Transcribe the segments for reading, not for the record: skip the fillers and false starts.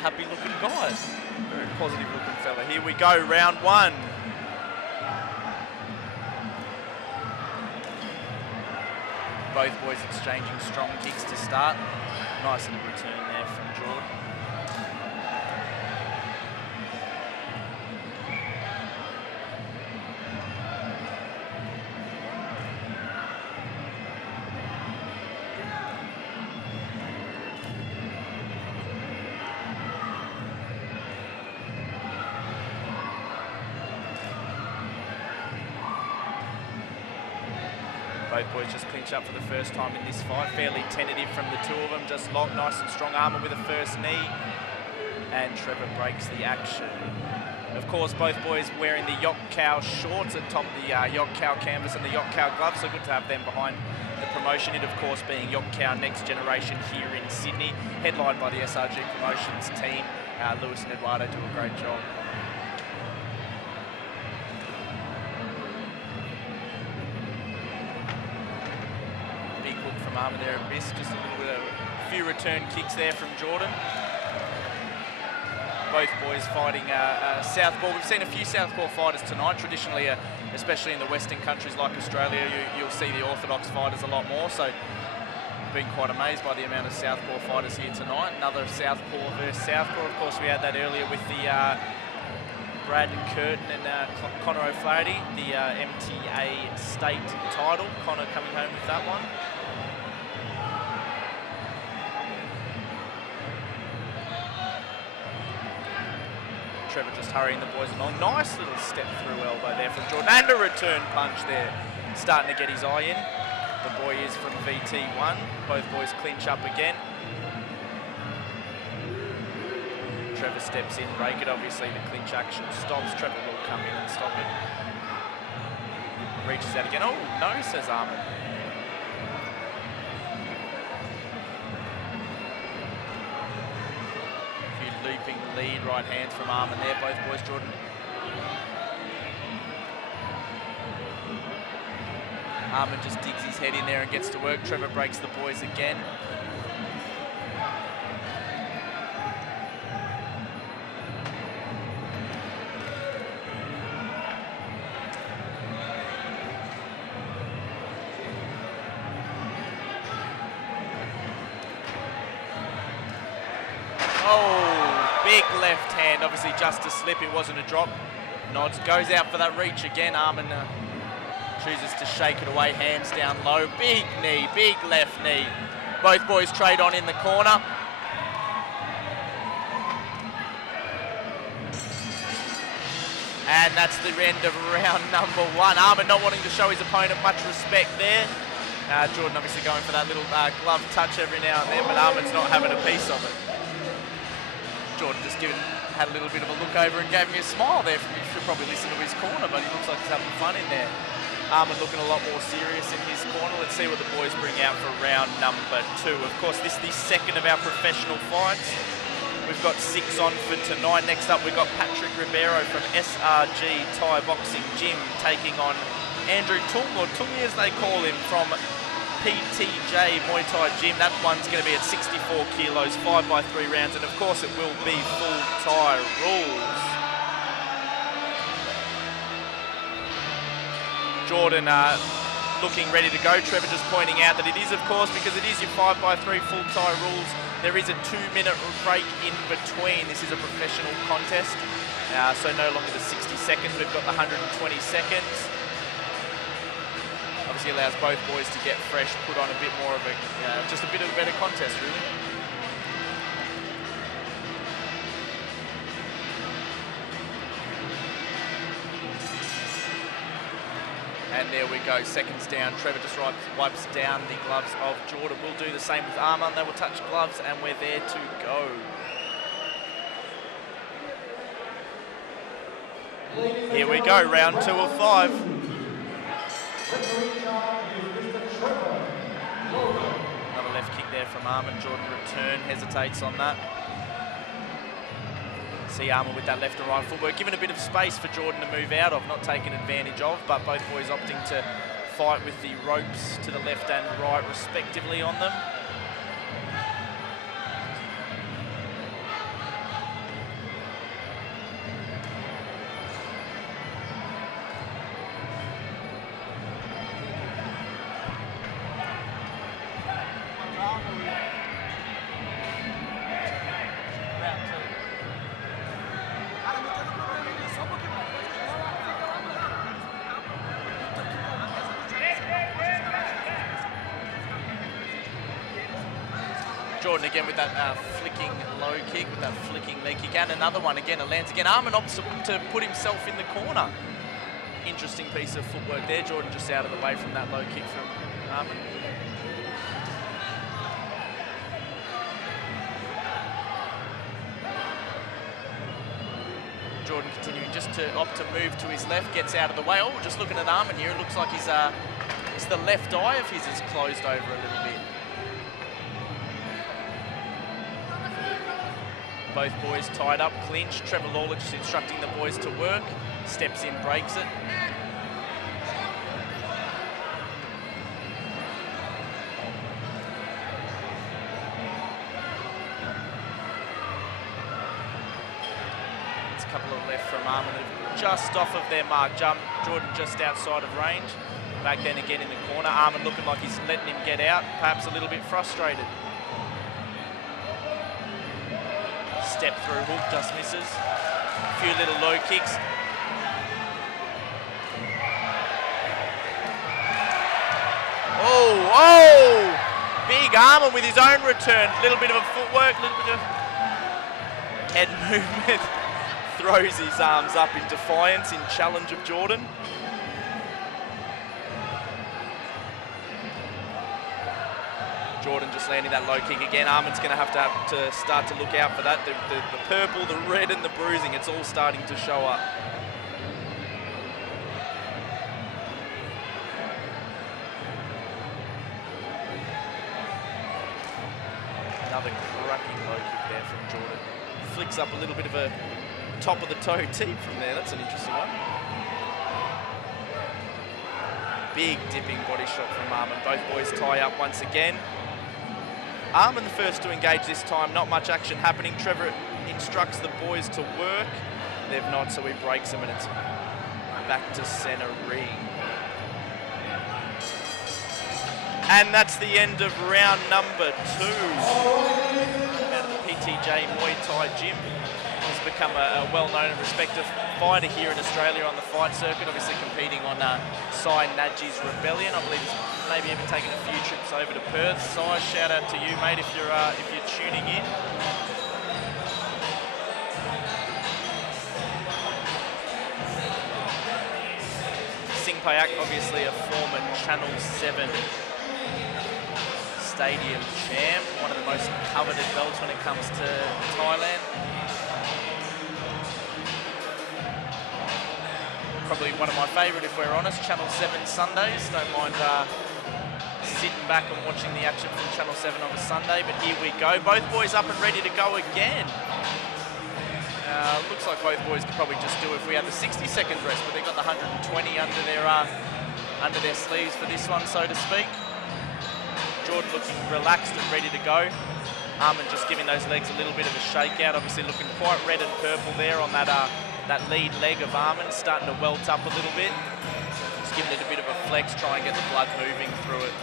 happy-looking guy. Very positive-looking fella. Here we go, round one. Both boys exchanging strong kicks to start. Nice little return there from Jordan. Both boys just clinch up for the first time in this fight. Fairly tentative from the two of them. Just locked, nice and strong. Armour with a first knee. And Trevor breaks the action. Of course, both boys wearing the YOKKAO shorts at top of the YOKKAO canvas and the YOKKAO gloves. So good to have them behind the promotion. It, of course, being YOKKAO Next Generation here in Sydney. Headlined by the SRG Promotions team. Lewis and Eduardo do a great job. From Armour there, a miss, just a little bit of a few return kicks there from Jordan. Both boys fighting southpaw. We've seen a few southpaw fighters tonight. Traditionally, especially in the Western countries like Australia, you'll see the orthodox fighters a lot more. So, been quite amazed by the amount of southpaw fighters here tonight. Another southpaw versus southpaw. Of course, we had that earlier with the Brad Curtin and Connor O'Flaherty, the MTA state title. Connor coming home with that one. Trevor just hurrying the boys along. Nice little step through elbow there from Jordan. And a return punch there. Starting to get his eye in. The boy is from VT1. Both boys clinch up again. Trevor steps in, break it. Obviously the clinch action stops. Trevor will come in and stop it. Reaches out again. Oh, no, says Arman. Looping lead right hands from Arman there, both boys, Jordan. Arman just digs his head in there and gets to work. Trevor breaks the boys again. Big left hand, obviously just a slip, it wasn't a drop. Nods, goes out for that reach again. Arman chooses to shake it away, hands down low. Big knee, big left knee. Both boys trade on in the corner. And that's the end of round number one. Arman not wanting to show his opponent much respect there. Jordan obviously going for that little glove touch every now and then, but Arman's not having a piece of it. Jordan just had a little bit of a look over and gave me a smile there. You should probably listen to his corner, but he looks like he's having fun in there. Arman looking a lot more serious in his corner. Let's see what the boys bring out for round number two. Of course, this is the second of our professional fights. We've got 6 on for tonight. Next up, we've got Patrick Ribeiro from SRG Thai Boxing Gym taking on Andrew Tung, or Tungi as they call him, from PTJ Muay Thai Gym. That one's going to be at 64 kilos, 5x3 rounds, and of course it will be full Thai rules. Jordan looking ready to go. Trevor just pointing out that it is, of course, because it is your 5x3 full Thai rules, there is a 2-minute break in between. This is a professional contest, so no longer the 60 seconds, we've got the 120 seconds. Obviously allows both boys to get fresh, put on a bit more of a, just a bit of a better contest, really. And there we go, seconds down. Trevor just wipes down the gloves of Jordan. We'll do the same with Arman. They will touch gloves and we're there to go. Here we go, round 2 of 5. Another left kick there from Arman. Jordan return, hesitates on that. See Arman with that left and right footwork, given a bit of space for Jordan to move out of, not taken advantage of, but both boys opting to fight with the ropes to the left and right respectively on them. Jordan again with that flicking low kick, with that flicking leg kick, and another one again. It lands again. Aman opts to put himself in the corner. Interesting piece of footwork there. Jordan just out of the way from that low kick from Aman. Jordan continuing just to opt to move to his left, gets out of the way. Oh, just looking at Aman here, it looks like he's it's the left eye of his is closed over a little bit. Both boys tied up, clinched. Trevor Lawler just instructing the boys to work. Steps in, breaks it. It's a couple of left from Aman, just off of their mark. Jordan just outside of range. Back then again in the corner. Aman looking like he's letting him get out, perhaps a little bit frustrated. Step through hook, just misses. A few little low kicks. Oh! Big Aman with his own return. Little bit of a footwork, little bit of head movement. Throws his arms up in defiance in challenge of Jordan. Jordan just landing that low kick again. Aman's going to have to start to look out for that. The purple, the red and the bruising, it's all starting to show up. Another cracking low kick there from Jordan. Flicks up a little bit of a top of the toe tee from there. That's an interesting one. Big dipping body shot from Aman. Both boys tie up once again. Aman the first to engage this time, not much action happening. Trevor instructs the boys to work. They've not, so he breaks them and it's back to center ring. And that's the end of round number 2. Out of the PTJ Muay Thai gym. He's become a well-known and respected fighter here in Australia on the fight circuit, obviously competing on Sai Naji's Rebellion. I believe he's maybe even taken a few trips over to Perth. Sai, shout out to you, mate, if you're tuning in. Singh Payak, obviously a former Channel 7 Stadium champ, one of the most coveted belts when it comes to Thailand. Probably one of my favourite, if we're honest, Channel 7 Sundays. Don't mind sitting back and watching the action from Channel 7 on a Sunday, but here we go. Both boys up and ready to go again. Looks like both boys could probably just do it if we had the 60-second rest, but they've got the 120 under their sleeves for this one, so to speak. Jordan looking relaxed and ready to go. Aman just giving those legs a little bit of a shake out, obviously looking quite red and purple there on that lead leg of Aman, starting to welt up a little bit. Just giving it a bit of a flex, try and get the blood moving through it.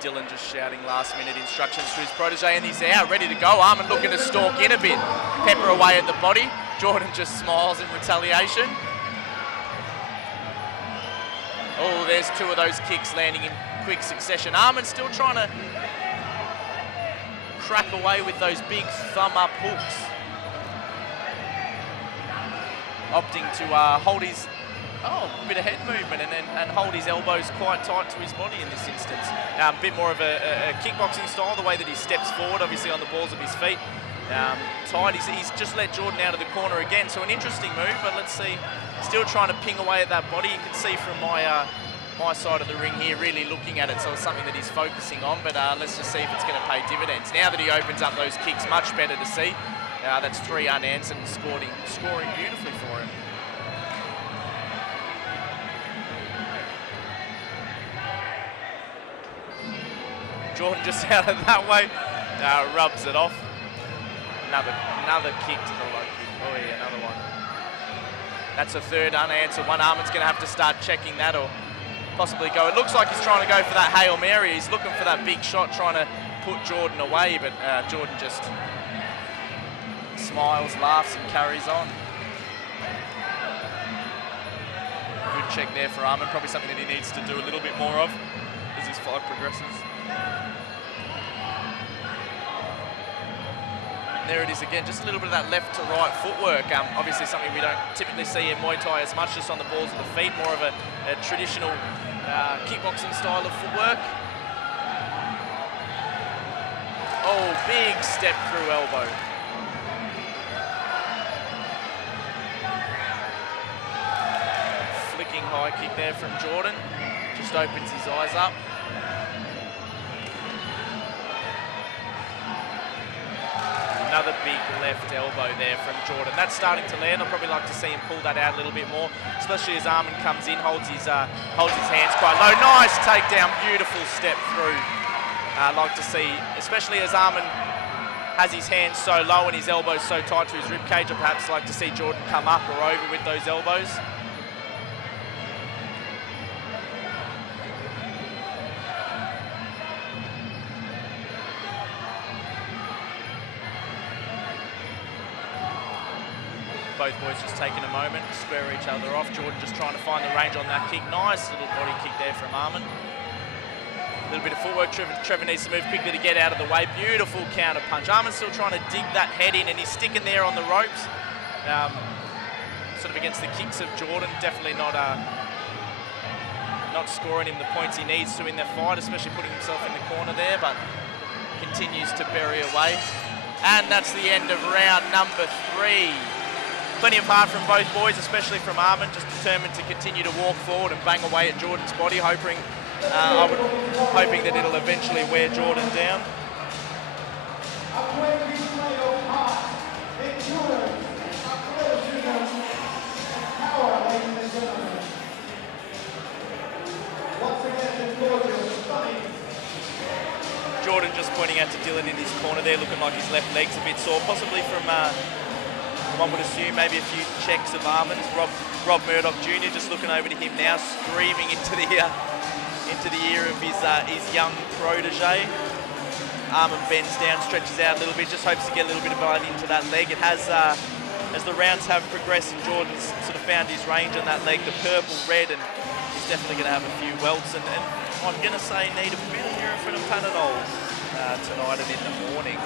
Dylan just shouting last-minute instructions to his protege, and he's out, ready to go. Aman looking to stalk in a bit. Pepper away at the body. Jordan just smiles in retaliation. Oh, there's two of those kicks landing in quick succession. Aman still trying to crack away with those big thumb-up hooks. Opting to hold his, bit of head movement and hold his elbows quite tight to his body in this instance. A bit more of a kickboxing style, the way that he steps forward, obviously on the balls of his feet. Tight, he's just let Jordan out of the corner again, so an interesting move, but let's see. Still trying to ping away at that body. You can see from my side of the ring here, really looking at it, so it's something that he's focusing on, but let's just see if it's going to pay dividends. Now that he opens up those kicks, much better to see. That's 3 unanswered and scoring beautifully for him. Jordan just out of that way, rubs it off. Another kick to the low kick. Oh yeah, another one. That's a 3rd unanswered one. Aman's going to have to start checking that or possibly go. It looks like he's trying to go for that Hail Mary. He's looking for that big shot, trying to put Jordan away, but Jordan just smiles, laughs and carries on. Good good check there for Aman. Probably something that he needs to do a little bit more of as his fight progresses. There it is again, just a little bit of that left to right footwork. Obviously something we don't typically see in Muay Thai as much, just on the balls of the feet, more of a traditional kickboxing style of footwork. Oh, big step through elbow. Flicking high kick there from Jordan. Just opens his eyes up. Another big left elbow there from Jordan. That's starting to land. I'd probably like to see him pull that out a little bit more, especially as Aman comes in, holds his hands quite low. Nice takedown, beautiful step through. I'd like to see, especially as Aman has his hands so low and his elbows so tight to his ribcage, I'd perhaps like to see Jordan come up or over with those elbows. Both boys just taking a moment to square each other off. Jordan just trying to find the range on that kick. Nice little body kick there from Aman. A little bit of footwork. Trevor needs to move quickly to get out of the way. Beautiful counter punch. Aman's still trying to dig that head in, and he's sticking there on the ropes. Sort of against the kicks of Jordan. Definitely not scoring him the points he needs to in the fight, especially putting himself in the corner there, but continues to bury away. And that's the end of round number 3. Plenty of heart from both boys, especially from Aman, just determined to continue to walk forward and bang away at Jordan's body, hoping that it'll eventually wear Jordan down. Jordan just pointing out to Dylan in his corner there, looking like his left leg's a bit sore, possibly from one would assume maybe a few checks of Aman's. Rob Murdoch Jr. just looking over to him now, screaming into the ear of his young protege. Aman bends down, stretches out a little bit, just hopes to get a little bit of blood into that leg. It has, as the rounds have progressed and Jordan's sort of found his range on that leg, the purple, red, and he's definitely going to have a few welts. And I'm going to say need a bit of Nurofen and Panadol tonight and in the morning.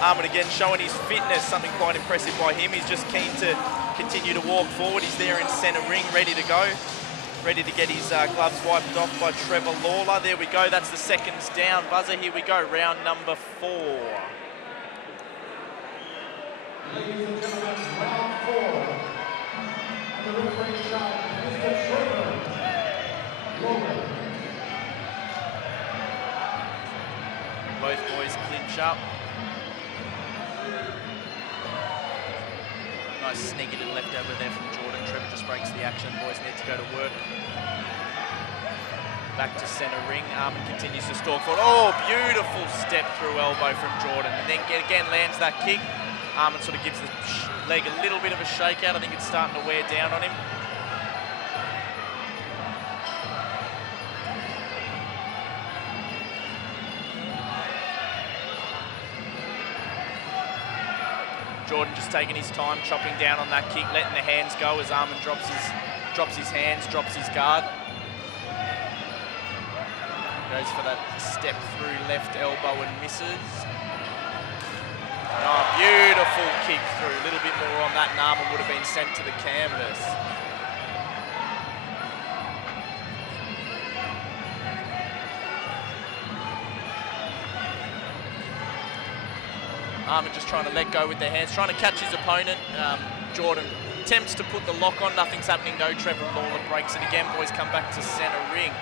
Aman again showing his fitness, something quite impressive by him. He's just keen to continue to walk forward. He's there in centre ring, ready to go. Ready to get his gloves wiped off by Trevor Lawler. There we go, that's the seconds down buzzer. Here we go, round number 4. Ladies and gentlemen, round 4. And the referee shot, Mr. Trevor Lawler. Both boys clinch up. Nice sneaky little left over there from Jordan. Trevor just breaks the action. Boys need to go to work. Back to centre ring. Aman continues to stalk forward. Oh, beautiful step through elbow from Jordan. And then again lands that kick. Aman sort of gives the leg a little bit of a shakeout. I think it's starting to wear down on him. Jordan just taking his time, chopping down on that kick, letting the hands go as Aman drops his hands, drops his guard. Goes for that step through left elbow and misses. Oh, beautiful kick through. A little bit more on that and Aman would have been sent to the canvas. Aman just trying to let go with their hands, trying to catch his opponent. Jordan attempts to put the lock on, nothing's happening, no. Trevor Lawler breaks it again. Boys come back to centre ring.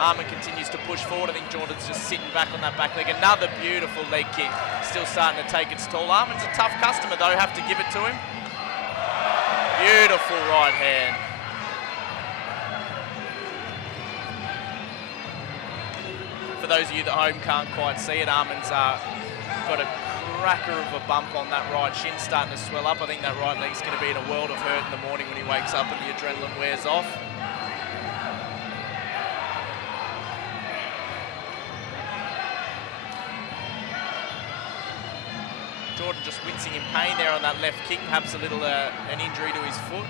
Aman continues to push forward. I think Jordan's just sitting back on that back leg. Another beautiful leg kick, still starting to take its toll. Aman's a tough customer though, have to give it to him. Beautiful right hand. For those of you at home can't quite see it, Aman's got a cracker of a bump on that right shin, starting to swell up. I think that right leg's going to be in a world of hurt in the morning when he wakes up and the adrenaline wears off. Jordan just wincing in pain there on that left kick, perhaps a little an injury to his foot.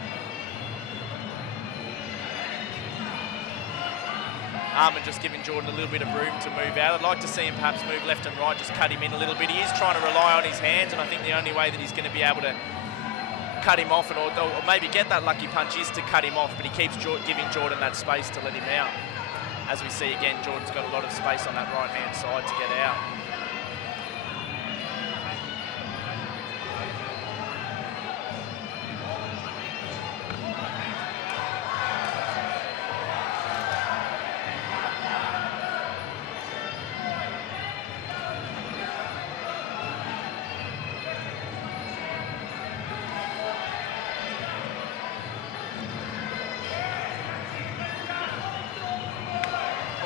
Arman just giving Jordan a little bit of room to move out. I'd like to see him perhaps move left and right, just cut him in a little bit. He is trying to rely on his hands, and I think the only way that he's going to be able to cut him off, or maybe get that lucky punch, is to cut him off, but he keeps giving Jordan that space to let him out. As we see again, Jordan's got a lot of space on that right-hand side to get out.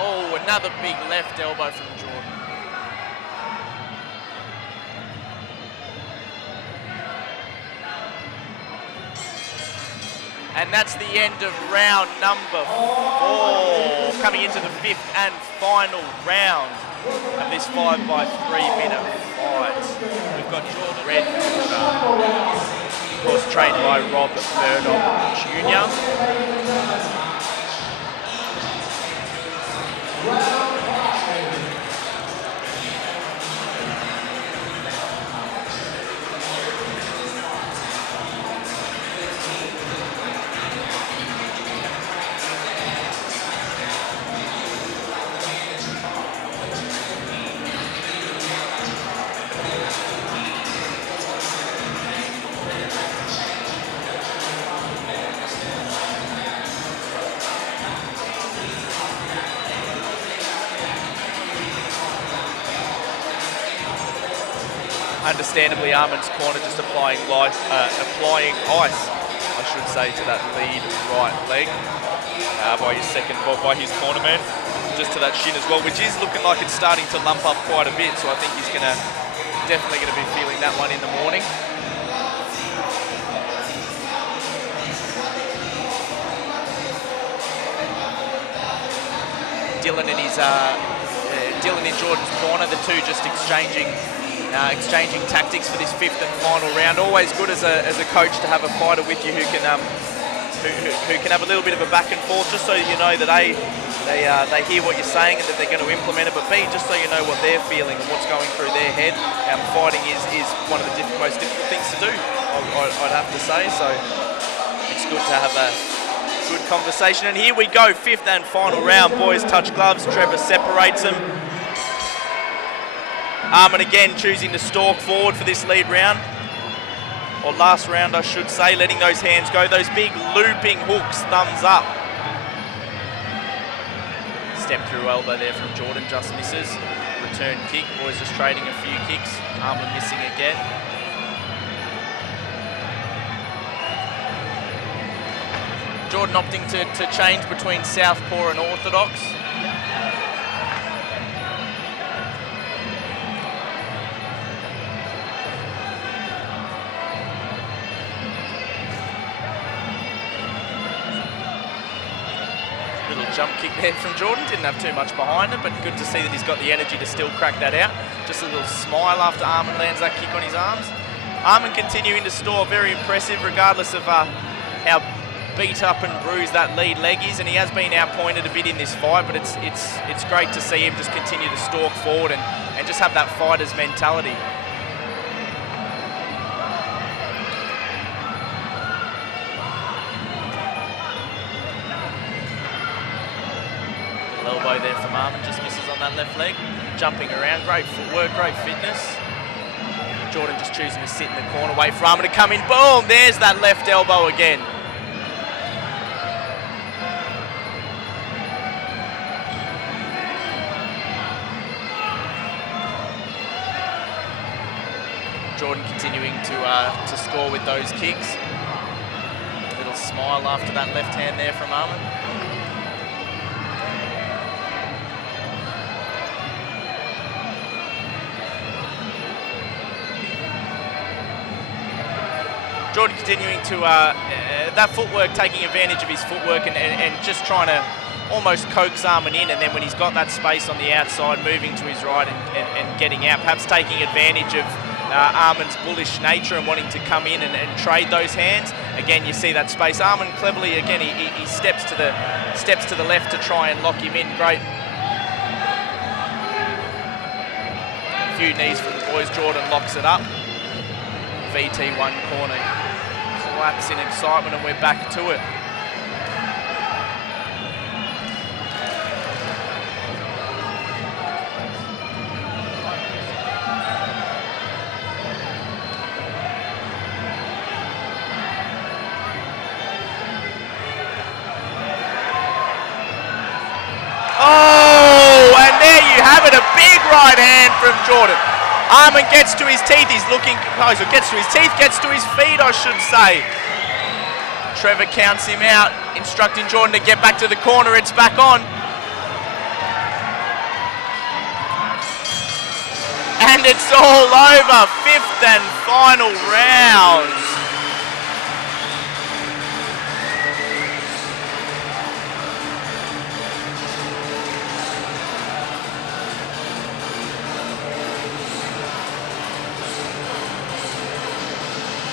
Oh, another big left elbow from Jordan. And that's the end of round number 4. Coming into the 5th and final round of this 5-by-3-minute fight. We've got Jordan red corner, of course trained by Rob Murdoch Jr. Understandably, Arman's corner just applying ice, I should say, to that lead right leg by his corner man, just to that shin as well, which is looking like it's starting to lump up quite a bit. So I think he's definitely going to be feeling that one in the morning. Dylan in Jordan's corner, the two just exchanging tactics for this 5th and final round. Always good as a coach to have a fighter with you who can have a little bit of a back and forth, just so you know that they hear what you're saying and that they're going to implement it, but B, just so you know what they're feeling and what's going through their head. Fighting is one of the most difficult things to do, I'd have to say. So it's good to have a good conversation. And here we go, 5th and final round. Boys touch gloves. Trevor separates them. Arman again choosing to stalk forward for this lead round, or last round I should say, letting those hands go, those big looping hooks, thumbs up. Step through elbow there from Jordan, just misses. Return kick, boys just trading a few kicks. Arman missing again. Jordan opting to change between southpaw and orthodox. Jump kick there from Jordan, didn't have too much behind him, but good to see that he's got the energy to still crack that out. Just a little smile after Arman lands that kick on his arms. Arman continuing to store, very impressive regardless of how beat up and bruised that lead leg is, and he has been outpointed a bit in this fight, but it's great to see him just continue to stalk forward and just have that fighter's mentality. Elbow there from Arman, just misses on that left leg. Jumping around, great footwork, great fitness. Jordan just choosing to sit in the corner, wait for Arman to come in. Boom, there's that left elbow again. Jordan continuing to score with those kicks. A little smile after that left hand there from Arman. Jordan continuing to, that footwork, taking advantage of his footwork and just trying to almost coax Arman in, and then when he's got that space on the outside, moving to his right and getting out, perhaps taking advantage of Arman's bullish nature and wanting to come in and trade those hands. Again, you see that space. Aman cleverly, again, he steps to the left to try and lock him in. Great. A few knees from the boys. Jordan locks it up. VT one corner. Collapse in excitement, and we're back to it. Oh, and there you have it, a big right hand from Jordan. Aman gets to his teeth, he's looking, gets to his teeth, gets to his feet, I should say. Trevor counts him out, instructing Jordan to get back to the corner. It's back on. And it's all over, 5th and final round.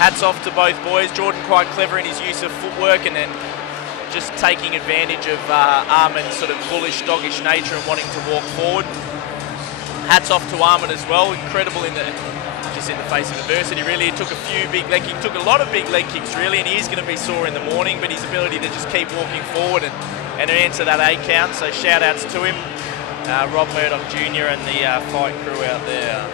Hats off to both boys. Jordan quite clever in his use of footwork and then just taking advantage of Aman's sort of bullish, doggish nature and wanting to walk forward. Hats off to Aman as well. Incredible in the face of adversity, really. He took a few big leg kicks, took a lot of big leg kicks, really, and he is going to be sore in the morning, but his ability to just keep walking forward and answer that 8 count. So shout outs to him. Rob Murdoch Jr. and the fight crew out there.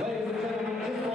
Ladies and gentlemen,